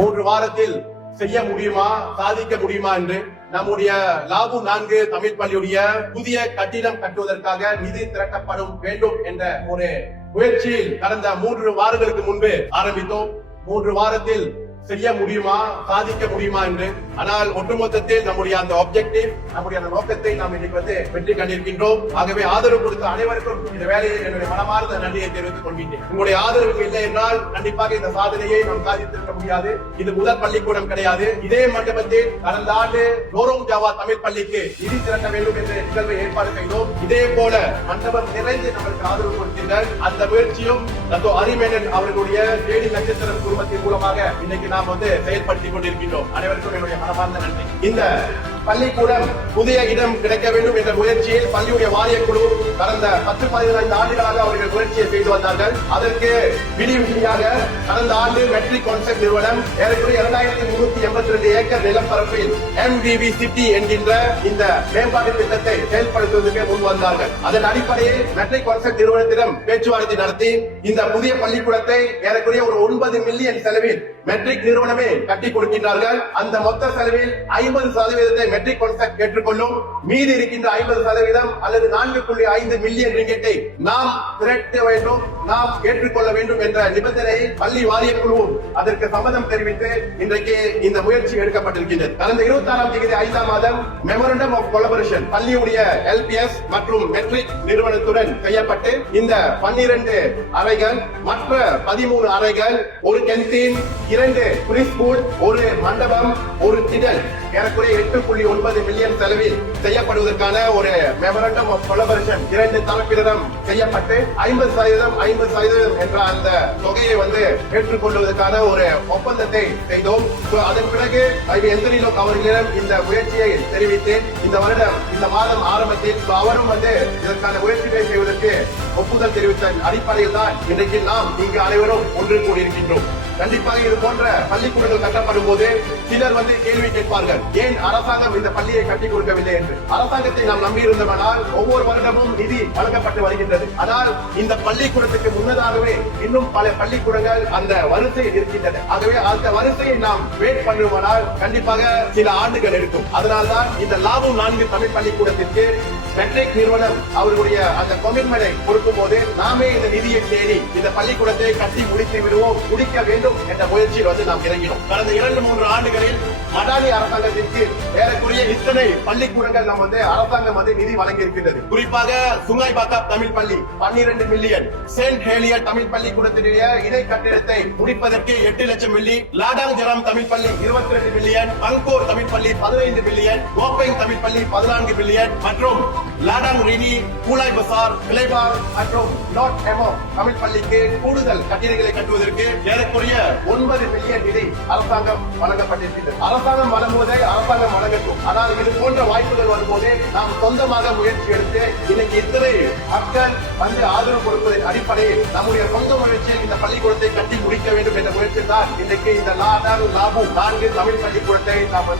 3 வாரத்தில் செய்ய முடியுமா, சாதிக்க முடியுமா என்று நம்முடைய லாபு 4 தமிழ் பள்ளியுடைய புதிய கட்டிடம் கட்டுவதற்காக நிதி திரட்டப்படும் வேண்டும் என்ற ஒரு முயற்சியில் கடந்த 3 வாரங்களுக்கு முன்பு ஆரம்பித்தோம். 3 வாரத்தில் செய்ய முடியுமா, சாதிக்க முடியுமா என்று. ஆனால் ஒட்டுமொத்தத்தில் நம்முடைய அந்த ஆப்ஜெக்டிவ், நம்முடைய அந்த நோக்கத்தை நாம் இன்னைக்கு வெற்றி கண்டிருக்கின்றோம். ஆகவே ஆதரவு கொடுத்த அனைவருக்கும் இந்த வேலையை என்னுடைய மனமார்ந்த நன்றியை தெரிவித்துக் கொள்கின்றேன். உங்களுடைய ஆதரவு இல்லை என்றால் கண்டிப்பாக இந்த சாதனையை நாம் சாதித்திருக்க முடியாது. இது முதல் பள்ளிக்கூடம் கிடையாது. இதே மண்டபத்தில் கடந்த ஆண்டு லோரோங் ஜாவா தமிழ் பள்ளிக்கு நிதி திரட்ட வேண்டும் என்ற நிகழ்வை ஏற்பாடு செய்தோம். இதே போல மண்டபம் நிறைந்து நமக்கு ஆதரவு கொடுத்தீர்கள். அந்த முயற்சியும் அரிமேனன் அவர்களுடைய தேடி நட்சத்திரம் குடும்பத்தின் மூலமாக இன்னைக்கு நாம் செயல்படுத்திக் கொண்டிருக்கின்றோம். அனைவருக்கும் என்னுடைய மனமார்ந்த நன்றி. இந்த பள்ளிக்கூடம் புதிய இடம் கிடைக்க வேண்டும் என்ற முயற்சியில் பள்ளியுடைய வாரிய குழு கடந்த 10-15 ஆண்டுகளாக அவர்கள் முயற்சியை செய்து வந்தார்கள். அதற்கு விடியாக கடந்த ஆண்டு மெட்ரிக் கான்செப்ட் நிறுவனம் ஏறக்குறைய 2382 ஏக்கர் நிலப்பரப்பில் MVV சிட்டி என்கின்ற இந்த மேம்பாட்டு திட்டத்தை செயல்படுத்துவதற்கு முன் வந்தார்கள். அதன் அடிப்படையில் மெட்ரிக் கான்செப்ட் நிறுவனத்திடம் பேச்சுவார்த்தை நடத்தி இந்த புதிய பள்ளிக்கூடத்தை ஏறக்குறைய ஒரு 9 மில்லியன் செலவில் மெட்ரிக் நிறுவனமே கட்டி கொடுக்கின்றார்கள். அந்த மொத்த செலவில் 50% மெட்ரிக் கான்செப்ட் ஏற்றுக்கொள்ளும். மீதி இருக்கின்ற 50% அல்லது 4.5 மில்லியன் ரிங்கெட்டை நாம் திரட்ட வேண்டும், நாம் ஏற்றுக்கொள்ள வேண்டும் என்ற நிபந்தனையை பள்ளி வாரிய குழுவும் அதற்கு சம்மதம் தெரிவித்து இன்றைக்கு இந்த முயற்சி எடுக்கப்பட்டிருக்கின்றது. கடந்த 26ஆம் தேதி 5ஆம் மாதம் மெமரண்டம் ஆஃப் கொலபரேஷன் பள்ளியுடைய LPS மற்றும் மெட்ரிக் நிறுவனத்துடன் செய்யப்பட்டு இந்த 12 அறைகள், மற்ற 13 அறைகள், ஒரு கேன்டீன், 2 ப்ரீ ஸ்கூல், ஒரு மண்டபம், ஒரு திடல் ஏறக்குறைய 8.9 மில்லியன் செலவில் செய்யப்படுவதற்கான ஒரு மெமரண்டம் ஆஃப் கொலபரேஷன் 2 தரப்பினரும் செய்யப்பட்டு 50% என்ற அந்த தொகையை ஏற்றுக்கொள்வதற்கான ஒரு ஒப்பந்தத்தை செய்தோம். அதன் பிறகு எந்திரிலோக் அவர்களிடம் இந்த முயற்சியை தெரிவித்து இந்த வருடம் இந்த மாதம் ஆரம்பத்தில் அவரும் இதற்கான முயற்சிகளை செய்வதற்கு ஒப்புதல் தெரிவித்த அடிப்படையில் தான் இன்றைக்கு நாம் இங்கு அனைவரும் ஒன்று கூடியிருக்கின்றோம். கண்டிப்பாக இது போன்ற பள்ளிக்கூடங்கள் கட்டப்படும் போது சிலர் கேள்வி கேட்பார்கள், ஏன் அரசாங்கம் இந்த பள்ளியை கட்டிக் கொடுக்கவில்லை என்று. அரசாங்கத்தை நாம் நம்பியிருந்தவனால் ஒவ்வொரு வருடமும் நிதி வழங்கப்பட்டு வருகின்றது. ஆனால் இந்த பள்ளிக்கூடத்துக்கு முன்னதாகவே இன்னும் பல பள்ளிக்கூடங்கள் அந்த வரிசையில் இருக்கின்றன. ஆகவே அந்த வரிசையை நாம் வெயிட் பண்ணுவதால் கண்டிப்பாக சில ஆண்டுகள் எடுக்கும். அதனால்தான் இந்த லாபு 4 தமிழ் பள்ளிக்கூடத்திற்கு மெட்ரிக் நிறுவனம் அவர்களுடைய அந்த கமிட்மெண்டை கொடுக்கும் போது நாமே இந்த நிதியை தேடி இந்த பள்ளிக்கூடத்தை கட்டி முடித்து விடுவோம், முடிக்க வேண்டும் என்ற முயற்சியில் நாம் இறங்கினோம். கடந்த 2-3 ஆண்டுகளில் மடானி அரசாங்கத்திற்கு ஏறக்குறைய இத்தனை பள்ளிக்கூடங்கள் நாம் அரசாங்கம் நிதி வழங்கி இருக்கின்றது. குறிப்பாக சுங்காய் பாக்கா தமிழ் பள்ளி 12 மில்லியன், செயின்ட் ஹேலியர் தமிழ் பள்ளிக்கூடத்தினுடைய இணை கட்டிடத்தை முடிப்பதற்கு 8 லட்சம் மில்லி, லாடாங் ஜெராம் தமிழ் பள்ளி 22 மில்லியன், பங்கோர் தமிழ் பள்ளி 15 மில்லியன், கோப்பைங் தமிழ் பள்ளி 14 மில்லியன் மற்றும் லாடாங் ரினி, கூலாய் பசார், கிளைபார் மற்றும் லாட் எமோ தமிழ் பள்ளிக்கு கூடுதல் கட்டிடங்களை கட்டுவதற்கு ஏறக்குறைய 9 மில்லியன் நிதி அரசாங்கம் வழங்கப்பட்டிருக்கிறது. அரசாங்கம் வரும்போதே அரசாங்கம் வழங்கட்டும். ஆனால் இது போன்ற வாய்ப்புகள் வரும்போதே நாம் சொந்தமாக முயற்சி எடுத்து இன்னைக்கு இத்தனை மக்கள் ஆதரவு கொடுப்பதன் அடிப்படையில் நம்முடைய சொந்த முயற்சியில் இந்த பள்ளிக்கூடத்தை கட்டி முடிக்க வேண்டும் என்ற முயற்சியில் தான் இன்றைக்கு இந்த லாபு 4 தமிழ் பள்ளிக்கூடத்தை நாம்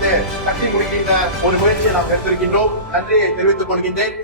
கட்டி முடிக்கின்ற ஒரு முயற்சியை நாம் எடுத்திருக்கின்றோம். நன்றியை தெரிவித்துக் கொள்கின்றேன்.